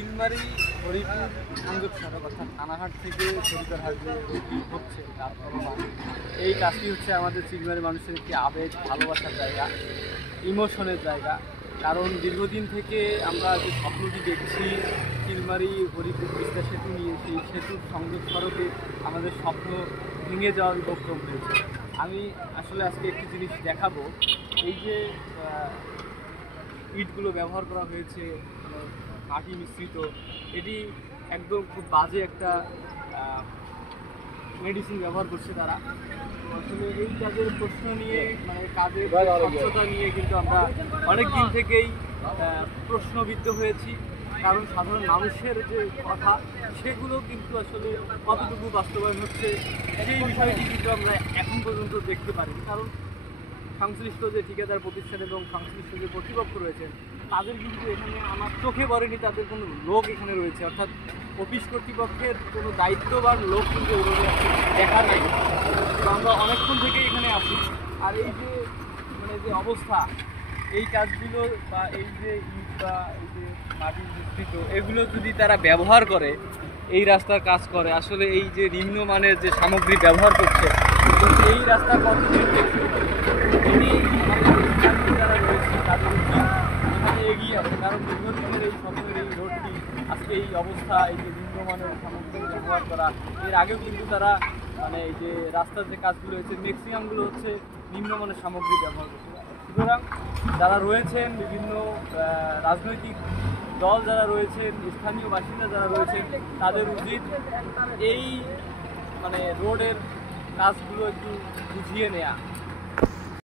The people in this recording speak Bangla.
চিলমারি হরিপুর সংযোগ সড়ক অর্থাৎ থানাহাট থেকে সরিকারহাট যে হচ্ছে এই কাজটি হচ্ছে আমাদের চিলমারি মানুষের একটি আবেগ, ভালোবাসার জায়গা, ইমোশনের জায়গা। কারণ দীর্ঘদিন থেকে আমরা যে স্বপ্নটি দেখছি চিলমারি হরিপুর তিস্তা সেতু নিয়ে, সেই সেতুর সংযোগ সড়কে আমাদের স্বপ্ন ভেঙে যাওয়ার উপক্রম হয়েছে। আমি আসলে আজকে একটি জিনিস দেখাবো। এই যে ইটগুলো ব্যবহার করা হয়েছে মাটি মিশ্রিত, এটি একদম খুব বাজে একটা মেডিসিন ব্যবহার করছে তারা। আসলে এই কাজের প্রশ্ন নিয়ে কাজের স্বচ্ছতা নিয়ে কিন্তু আমরা অনেক দিন থেকেই প্রশ্নবিদ্ধ হয়েছি। কারণ সাধারণ মানুষের যে কথা সেগুলো কিন্তু আসলে কতটুকু বাস্তবায়ন হচ্ছে সেই বিষয়টি কিন্তু আমরা এখন পর্যন্ত দেখতে পারিনি। কারণ সংশ্লিষ্ট যে ঠিকাদার প্রতিষ্ঠান এবং সংশ্লিষ্ট যে কর্তৃপক্ষ রয়েছেন তাদের কিন্তু এখানে আমার চোখে পড়েনি তাদের কোনো লোক এখানে রয়েছে, অর্থাৎ অফিস কর্তৃপক্ষের কোনো দায়িত্ববান লোক কিন্তু এভাবে দেখা নেই। তো আমরা অনেকক্ষণ থেকেই এখানে আছি। আর এই যে যে অবস্থা, এই কাজগুলো বা এই যে ইট বা এই যে মাটির মিশ্রিত এগুলো যদি তারা ব্যবহার করে, এই রাস্তার কাজ করে, আসলে এই যে নিম্নমানের যে সামগ্রী ব্যবহার করছে এই রাস্তা কতদিন যারা রয়েছে তাদের এখানে এগিয়ে আছে। কারণ দীর্ঘদিনের এই স্বপ্নের এই রোডটি আজকে এই অবস্থা, এই যে নিম্নমানের সামগ্রী ব্যবহার করা, এর আগেও কিন্তু তারা এই যে রাস্তার যে কাজগুলো হয়েছে ম্যাক্সিমামগুলো হচ্ছে নিম্নমানের সামগ্রী ব্যবহার করছে। সুতরাং যারা রয়েছেন, বিভিন্ন রাজনৈতিক দল যারা রয়েছেন, স্থানীয় বাসিন্দা যারা রয়েছেন, তাদের উচিত এই রোডের কাজগুলো একটু বুঝিয়ে নেওয়া।